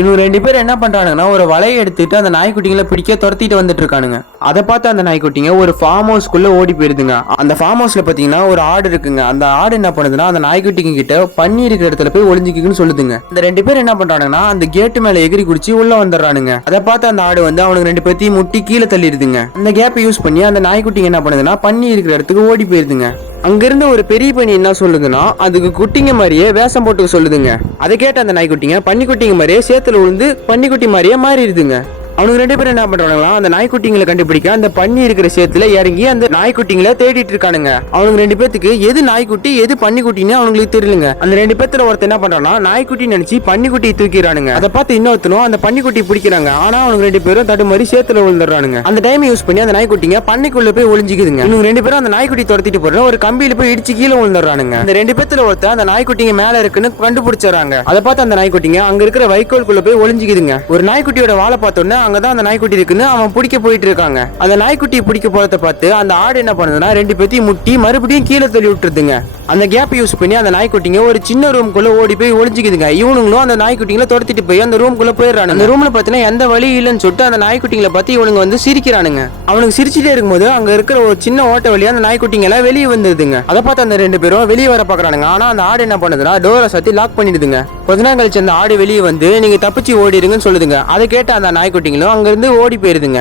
இவங்க 2 பேர் என்ன பண்றானுங்கன்னா ஒரு வலையை எடுத்துட்டு அந்த நாய்க்குட்டிங்களை பிடிக்க துரத்திட்டு வந்துட்டு இருக்கானுங்க. அதை பார்த்து அந்த நாய்க்குட்டிங்க ஒரு ஃபார்ம் ஹவுஸ்க்குள்ள ஓடி போயிருதுங்க. அந்த ஃபார்ம் ஹவுஸ்ல பாத்தீங்கன்னா ஒரு ஆடு இருக்குங்க. அந்த ஆடு என்ன பண்ணுதுன்னா அந்த நாய்க்குட்டிங்க கிட்ட பண்ணி இருக்கிற இடத்துல போய் ஒளிஞ்சிக்குன்னு சொல்லுதுங்க. இந்த 2 பேர் என்ன பண்றானுங்கன்னா அந்த கேட்டு மேல எகிரி குடிச்சு உள்ள வந்துடுறானுங்க. அதை பார்த்து அந்த ஆடு வந்து அவனுக்கு 2 பேர்த்தையும் முட்டி கீழே தள்ளிடுதுங்க. அந்த கேப்பை யூஸ் பண்ணி அந்த நாய்க்குட்டிங்க என்ன பண்ணுதுன்னா பண்ணி இருக்கிற இடத்துக்கு ஓடி போயிருதுங்க. அங்கிருந்து ஒரு பெரிய பனி என்ன சொல்லுதுன்னா அதுக்கு குட்டிங்க மாதிரியே வேஷம் போட்டு சொல்லுதுங்க. அதை கேட்ட அந்த நாய்க்குட்டிங்க பன்னிக்குட்டிங்க மாதிரியே சேத்துல விழுந்து பன்னிக்குட்டி மாதிரியே மாறிடுதுங்க. அவனுக்கு 2 பேரும் என்ன பண்றாங்களா அந்த நாய்க்குட்டிங்களை கண்டுபிடிக்க அந்த பண்ணி இருக்கிற சேத்துல இறங்கி அந்த நாய்க்குட்டிங்களை தேடிட்டு இருக்கானுங்க. அவனுக்கு 2 பேத்துக்கு எது நாய்க்குட்டி எது பன்னிக்குட்டின்னு அவங்களுக்கு தெரியலங்க. அந்த 2 பேத்துல ஒருத்தர் என்ன பண்றானா நாய்க்குட்டி நினைச்சு பன்னிக்குட்டியை தூக்கிறானுங்க. அதை பார்த்து இன்னொருத்தனும் அந்த பன்னிக்குட்டி பிடிக்கிறாங்க. ஆனா அவனுக்கு 2 பேரும் தடுமாறி சேத்துல விழுந்துடுறானுங்க. அந்த டைம் யூஸ் பண்ணி அந்த நாய்க்குட்டிங்க பண்ணிக்குள்ள போய் ஒளிஞ்சிக்குதுங்க. இவங்க 2 பேரும் அந்த நாய்க்குட்டி துரத்திட்டு போற ஒரு கம்பியில போய் இடிச்சு கீழே விழுந்துடுறானுங்க. அந்த 2 பேத்துல ஒருத்தர் அந்த நாய்க்குட்டிங்க மேல இருக்குன்னு கண்டுபிடிச்சாங்க. அதை பார்த்து அந்த நாய்க்குட்டிங்க அங்க இருக்கிற வைக்கோல்குள்ள போய் ஒளிஞ்சிக்குதுங்க. ஒரு நாய்க்குட்டியோட வாழை பார்த்தோன்னே அங்கதான் அந்த நாய்க்குட்டி இருக்குன்னு அவன் பிடிக்க போயிட்டு இருக்காங்க. அந்த நாய்க்குட்டி பிடிக்க போறத பார்த்து அந்த ஆடு என்ன பண்ணுதுன்னா 2 பேத்தையும் முட்டி மறுபடியும் கீழே தள்ளி விட்டுருதுங்க. அந்த கேப் யூஸ் பண்ணி அந்த நாய்க்குட்டிங்க ஒரு சின்ன ரூம்குள்ள ஓடி போய் ஒளிஞ்சிக்குதுங்க. இவனுங்களும் அந்த நாய்க்குட்டிங்களை துரத்திட்டு போய் அந்த ரூம்குள்ள போயிடுறாங்க. அந்த ரூம்ல பாத்தீங்கன்னா எந்த வழி இல்லைன்னு சொல்லிட்டு அந்த நாய்க்குட்டிங்களை பார்த்து இவனுங்க வந்து சிரிக்கிறானுங்க. அவனுக்கு சிரிச்சுட்டே இருக்கும்போது அங்க இருக்கிற ஒரு சின்ன ஓட்ட வழியா அந்த நாய்க்குட்டிங்க எல்லாம் வெளியே வந்துருதுங்க. அதை பார்த்து அந்த 2 பேரும் வெளியே வர பாக்குறானுங்க. ஆனா அந்த ஆடு என்ன பண்ணுதுன்னா டோரை சத்தி லாக் பண்ணிடுதுங்க. கொஞ்ச நேரம் கழிச்சு அந்த ஆடு வெளியே வந்து நீங்க தப்பிச்சு ஓடிடுங்கன்னு சொல்லுதுங்க. அதை கேட்ட அந்த நாய்க்குட்டிங்களும் அங்க இருந்து ஓடி போயிருதுங்க.